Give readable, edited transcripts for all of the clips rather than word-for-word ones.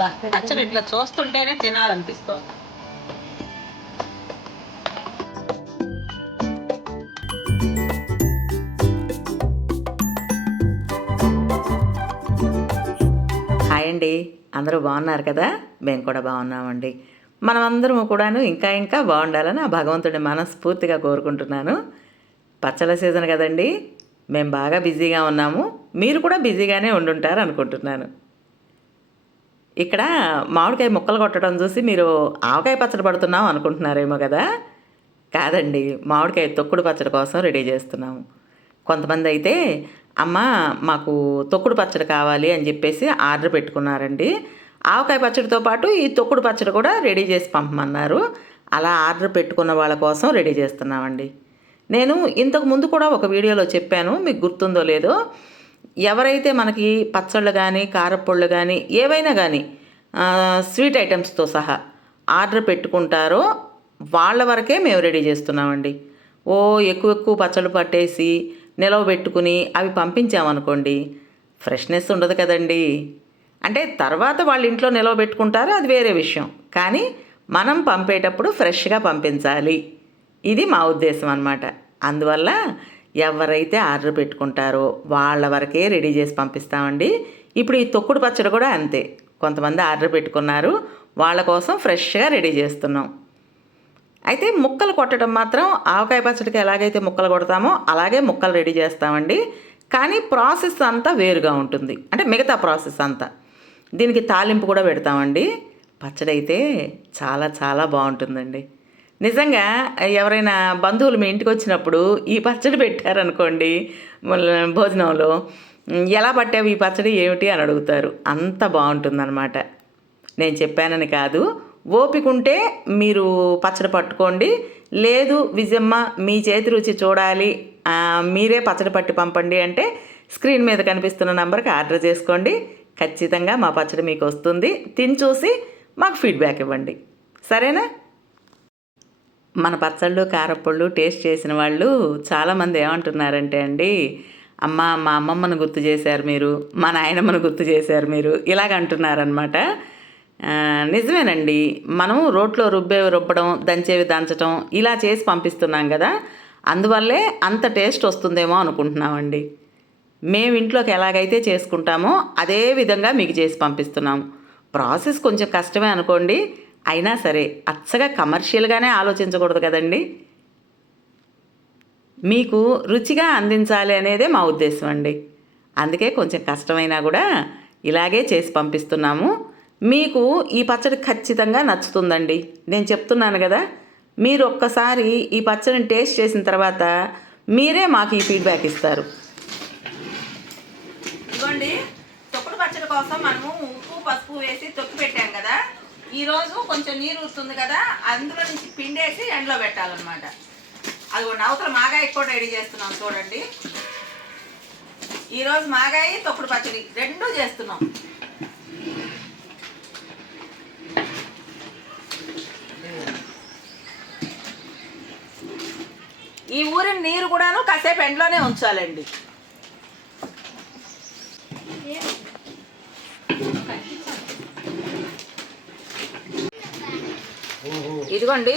పచ్చడి ఇట్లా చూస్తుంటేనే తినాలనిపిస్తుంది. హాయ్ అండి, అందరూ బాగున్నారు కదా? మేము కూడా బాగున్నామండి. మనమందరము కూడాను ఇంకా ఇంకా బాగుండాలని ఆ భగవంతుడిని మనస్ఫూర్తిగా కోరుకుంటున్నాను. పచ్చళ్ళ సీజన్ కదండి, మేము బాగా బిజీగా ఉన్నాము. మీరు కూడా బిజీగానే ఉండుంటారు అనుకుంటున్నాను. ఇక్కడ మామిడికాయ ముక్కలు కొట్టడం చూసి మీరు ఆవకాయ పచ్చడి పడుతున్నాం అనుకుంటున్నారేమో కదా? కాదండి, మామిడికాయ తొక్కుడు పచ్చడి కోసం రెడీ చేస్తున్నాము. కొంతమంది అయితే అమ్మ మాకు తొక్కుడు పచ్చడి కావాలి అని చెప్పేసి ఆర్డర్ పెట్టుకున్నారండి. ఆవకాయ పచ్చడితో పాటు ఈ తొక్కుడు పచ్చడి కూడా రెడీ చేసి పంపమన్నారు. అలా ఆర్డర్ పెట్టుకున్న వాళ్ళ కోసం రెడీ చేస్తున్నామండి. నేను ఇంతకు ముందు కూడా ఒక వీడియోలో చెప్పాను, మీకు గుర్తుందో లేదో. ఎవరైతే మనకి పచ్చళ్ళు కానీ కారపొళ్ళు కానీ ఏవైనా కానీ స్వీట్ ఐటమ్స్తో సహా ఆర్డర్ పెట్టుకుంటారో వాళ్ళ వరకే మేము రెడీ చేస్తున్నామండి. ఎక్కువ పచ్చళ్ళు పట్టేసి నిలవ పెట్టుకుని అవి పంపించామనుకోండి, ఫ్రెష్నెస్ ఉండదు కదండి. అంటే తర్వాత వాళ్ళ ఇంట్లో నిలవ పెట్టుకుంటారో అది వేరే విషయం, కానీ మనం పంపేటప్పుడు ఫ్రెష్గా పంపించాలి. ఇది మా ఉద్దేశం అన్నమాట. అందువల్ల ఎవరైతే ఆర్డర్ పెట్టుకుంటారో వాళ్ళ వరకే రెడీ చేసి పంపిస్తామండి. ఇప్పుడు ఈ తొక్కుడు పచ్చడి కూడా అంతే. కొంతమంది ఆర్డర్ పెట్టుకున్నారు, వాళ్ళ కోసం ఫ్రెష్గా రెడీ చేస్తున్నాం. అయితే ముక్కలు కొట్టడం మాత్రం ఆవకాయ పచ్చడికి ఎలాగైతే ముక్కలు కొడతామో అలాగే ముక్కలు రెడీ చేస్తామండి. కానీ ప్రాసెస్ అంతా వేరుగా ఉంటుంది, అంటే మిగతా ప్రాసెస్ అంతా. దీనికి తాలింపు కూడా పెడతామండి. పచ్చడి అయితే చాలా చాలా బాగుంటుందండి. నిజంగా ఎవరైనా బంధువులు మీ ఇంటికి వచ్చినప్పుడు ఈ పచ్చడి పెట్టారనుకోండి, భోజనంలో ఎలా పట్టావు ఈ పచ్చడి ఏమిటి అని అడుగుతారు. అంత బాగుంటుందన్నమాట. నేను చెప్పానని కాదు, ఓపిక ఉంటే మీరు పచ్చడి పట్టుకోండి. లేదు విజయమ్మ మీ చేతి రుచి చూడాలి, మీరే పచ్చడి పట్టి పంపండి అంటే స్క్రీన్ మీద కనిపిస్తున్న నంబర్కి ఆర్డర్ చేసుకోండి. ఖచ్చితంగా మా పచ్చడి మీకు వస్తుంది. తిని చూసి మాకు ఫీడ్బ్యాక్ ఇవ్వండి, సరేనా? మన పచ్చళ్ళు కారపళ్ళు టేస్ట్ చేసిన వాళ్ళు చాలామంది ఏమంటున్నారంటే అండి, అమ్మ మా అమ్మమ్మను గుర్తు చేశారు మీరు, మా నాయనమ్మను గుర్తు చేశారు మీరు, ఇలాగ అంటున్నారనమాట. నిజమేనండి, మనం రోట్లో రుబ్బడం దంచేవి దంచడం ఇలా చేసి పంపిస్తున్నాం కదా, అందువల్లే అంత టేస్ట్ వస్తుందేమో అనుకుంటున్నామండి. మేము ఇంట్లోకి ఎలాగైతే చేసుకుంటామో అదే విధంగా మీకు చేసి పంపిస్తున్నాము. ప్రాసెస్ కొంచెం కష్టమే అనుకోండి, అయినా సరే అచ్చగా కమర్షియల్గానే ఆలోచించకూడదు కదండి. మీకు రుచిగా అందించాలి అనేదే మా ఉద్దేశం అండి. అందుకే కొంచెం కష్టమైనా కూడా ఇలాగే చేసి పంపిస్తున్నాము. మీకు ఈ పచ్చడి ఖచ్చితంగా నచ్చుతుందండి, నేను చెప్తున్నాను కదా. మీరు ఒక్కసారి ఈ పచ్చడిని టేస్ట్ చేసిన తర్వాత మీరే మాకు ఈ ఫీడ్బ్యాక్ ఇస్తారు. ఇదిగోండి, తొక్కుడు పచ్చడి కోసం మనము ఉప్పు పసుపు వేసి తొక్కి పెట్టాం కదా. ఈరోజు కొంచెం నీరు ఊరుతుంది కదా, అందులో నుంచి పిండేసి ఎండలో పెట్టాలన్నమాట. అదిగోండి, అవతల మాగాయ కూడా రెడీ చేస్తున్నాం చూడండి. ఈరోజు మాగాయ తొక్కుడు పచ్చడి రెండూ చేస్తున్నాం. ఈ ఊరిని నీరు కూడాను కాసేపు ఎండలోనే ఉంచాలండి. ఇదిగోండి,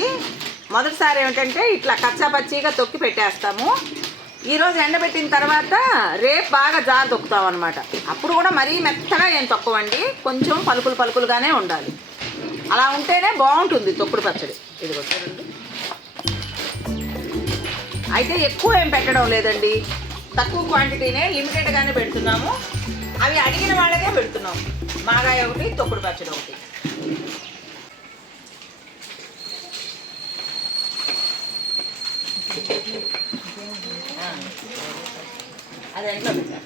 మొదటిసారి ఏమిటంటే ఇట్లా కచ్చా పచ్చిగా తొక్కి పెట్టేస్తాము. ఈరోజు ఎండబెట్టిన తర్వాత రేపు బాగా జారు తొక్కుతాం అనమాట. అప్పుడు కూడా మరీ మెత్తగా ఏం తొక్కవండి, కొంచెం పలుకులుగానే ఉండాలి. అలా ఉంటేనే బాగుంటుంది తొక్కుడు పచ్చడి. ఇదిగో చూడండి, అయితే ఎక్కువ ఏం పెట్టడం లేదండి, తక్కువ క్వాంటిటీనే లిమిటెడ్గానే పెడుతున్నాము. అవి అడిగిన వాళ్ళకే పెడుతున్నాము. మాగాయ ఒకటి, తొక్కుడు పచ్చడి ఒకటి. అది ఎంట్లో పెట్టాను.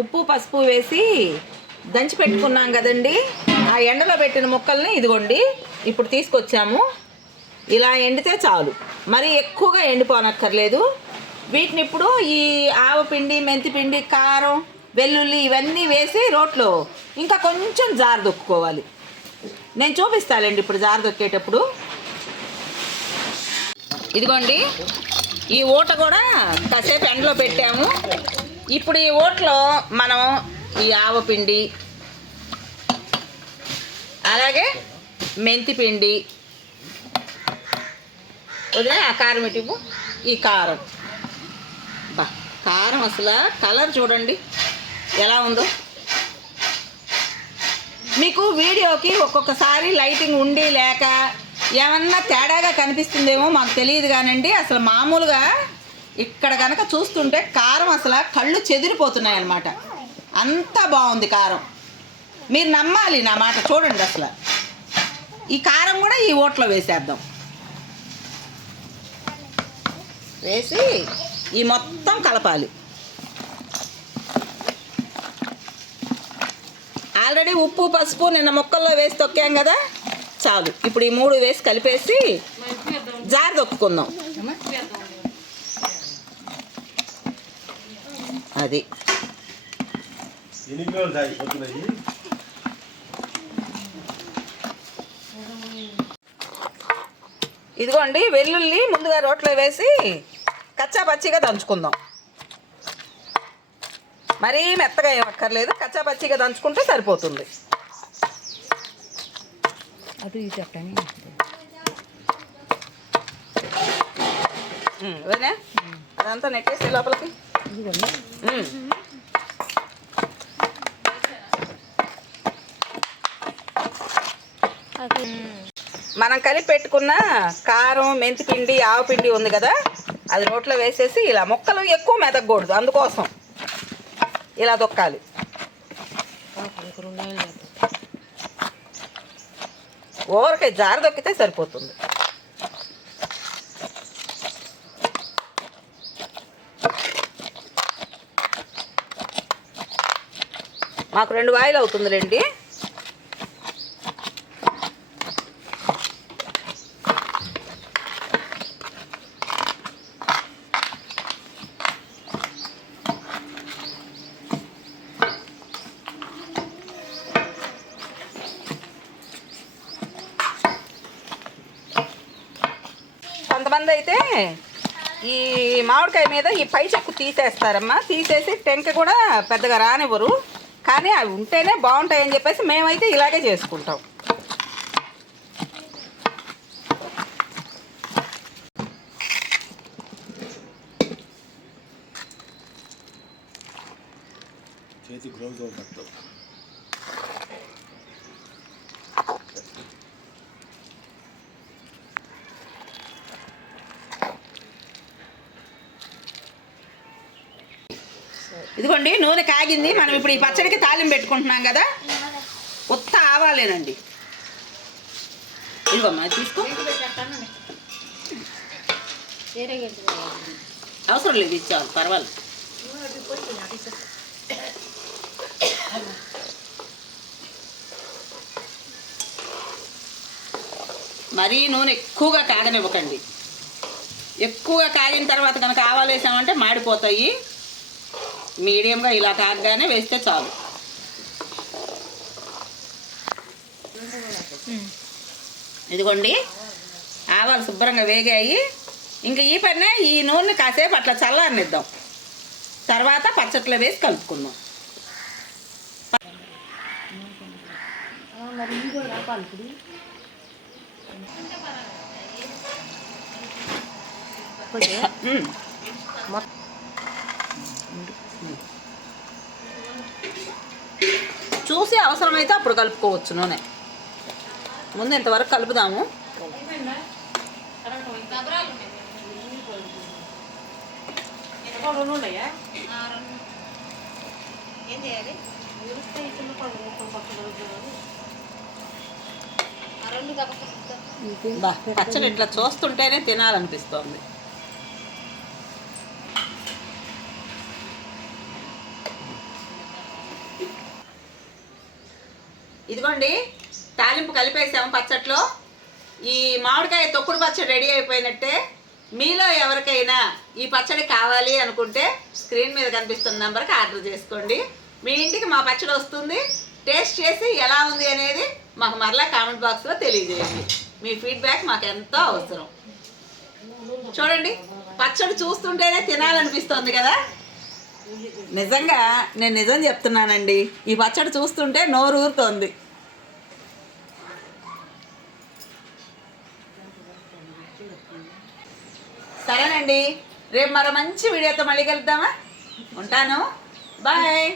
ఉప్పు పసుపు వేసి దంచి పెట్టుకున్నాం కదండి. ఆ ఎండలో పెట్టిన ముక్కల్ని ఇదిగోండి ఇప్పుడు తీసుకొచ్చాము. ఇలా ఎండితే చాలు, మరి ఎక్కువగా ఎండిపోనక్కర్లేదు. వీటిని ఇప్పుడు ఈ ఆవపిండి, మెంతిపిండి, కారం, వెల్లుల్లి ఇవన్నీ వేసి రోట్లో ఇంకా కొంచెం జారు దొక్కుకోవాలి. నేను చూపిస్తానండి ఇప్పుడు జారు దొక్కేటప్పుడు. ఇదిగోండి, ఈ ఊట కూడా కాసేపు ఎండలో పెట్టాము. ఇప్పుడు ఈ ఊటలో మనం ఈ ఆవపిండి, అలాగే మెంతి పిండి, వదిలే ఆ కారం ఇటు, ఈ కారం. బా, కారం అసలు కలర్ చూడండి ఎలా ఉందో. మీకు వీడియోకి ఒక్కొక్కసారి లైటింగ్ ఉండి లేక ఏమన్నా తేడాగా కనిపిస్తుందేమో మాకు తెలియదు కానండి, అసలు మామూలుగా ఇక్కడ కనుక చూస్తుంటే కారం అసలు కళ్ళు చెదిరిపోతున్నాయి అన్నమాట. అంత బాగుంది కారం, మీరు నమ్మాలి నా మాట. చూడండి అసలు ఈ కారం కూడా ఈ ఓట్లో వేసేద్దాం. వేసి ఈ మొత్తం కలపాలి. ఆల్రెడీ ఉప్పు పసుపు నిన్న ముక్కల్లో వేసి తొక్కాం కదా, చాలు. ఇప్పుడు ఈ 3 వేసి కలిపేసి జారి తొక్కుకుందాం. అది ఇదిగోండి, వెల్లుల్లి ముందుగా రోట్లో వేసి కచ్చా పచ్చిగా దంచుకుందాం. మరీ మెత్తగా ఏమక్కర్లేదు, కచ్చా పచ్చిగా దంచుకుంటే సరిపోతుంది. అటు ఇటు అట్టని వదినా, అదంతా నెట్టేసి లోపలికి. మనం కలిపి పెట్టుకున్న కారం, మెంతిపిండి, ఆవపిండి ఉంది కదా, అది రోట్లో వేసేసి ఇలా ముక్కలు ఎక్కువ మెదగకూడదు, అందుకోసం ఇలా తొక్కాలి. ఓవరకాయ జారి దొక్కితే సరిపోతుంది. మాకు 2 వాయిలు అవుతుంది రండి. కొంతమంది అయితే ఈ మామిడికాయ మీద ఈ పై చెక్కు తీసేస్తారమ్మా, తీసేసి టెంక కూడా పెద్దగా రానివ్వరు. కానీ అవి ఉంటేనే బాగుంటాయని చెప్పేసి మేమైతే ఇలాగే చేసుకుంటాం. ఇదిగోండి, నూనె కాగింది. మనం ఇప్పుడు ఈ పచ్చడికి తాలింపు పెట్టుకుంటున్నాం కదా, ఉత్త ఆవాలేనండి. ఇదిగోమ్మా, తీసుకో. అవసరం లేదు, ఇచ్చాను, పర్వాలేదు. మరీ నూనె ఎక్కువగా కాగనివ్వకండి. ఎక్కువగా కాగిన తర్వాత కనుక ఆవాలు వేసామంటే మాడిపోతాయి. మీడియంగా ఇలా కాగగానే వేస్తే చాలు. ఇదిగోండి, ఆవాలు శుభ్రంగా వేగాయి. ఇంకా ఈ పైన ఈ నూనె కాసేపు అట్లా చల్లారనిద్దాం. తర్వాత పచ్చట్లో వేసి కలుపుకుందాం. చూసి అవసరమైతే అప్పుడు కలుపుకోవచ్చు నూనె. ముందు ఇంతవరకు కలుపుదాము. పచ్చడి ఇట్లా చూస్తుంటేనే తినాలనిపిస్తోంది. ఇదిగోండి, తాలింపు కలిపేసాము పచ్చట్లో. ఈ మామిడికాయ తొక్కుడు పచ్చడి రెడీ అయిపోయినట్టే. మీలో ఎవరికైనా ఈ పచ్చడి కావాలి అనుకుంటే స్క్రీన్ మీద కనిపిస్తున్న నెంబర్కి ఆర్డర్ చేసుకోండి. మీ ఇంటికి మా పచ్చడి వస్తుంది. టేస్ట్ చేసి ఎలా ఉంది అనేది మాకు మరలా కామెంట్ బాక్స్లో తెలియజేయండి. మీ ఫీడ్బ్యాక్ మాకు ఎంతో అవసరం. చూడండి, పచ్చడి చూస్తుంటేనే తినాలనిపిస్తుంది కదా. నిజంగా నేను నిజం చెప్తున్నానండి, ఈ పచ్చడి చూస్తుంటే నోరు ఊరుతోంది. సరేనండి, రేపు మరో మంచి వీడియోతో మళ్ళీ కలుద్దామా. ఉంటాను, బాయ్.